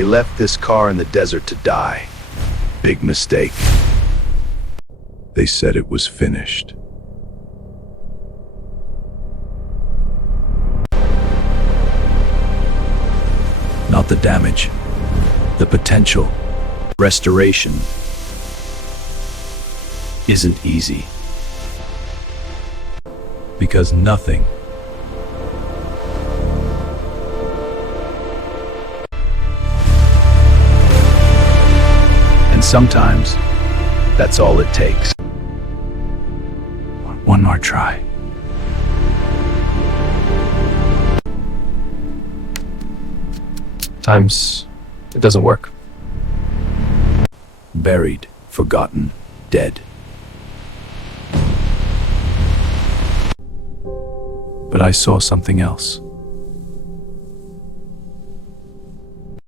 They left this car in the desert to die. Big mistake. They said it was finished. Not the damage, the potential. Restoration isn't easy. Because nothing and sometimes that's all it takes. One more try. Times it doesn't work. Buried, forgotten, dead. But I saw something else.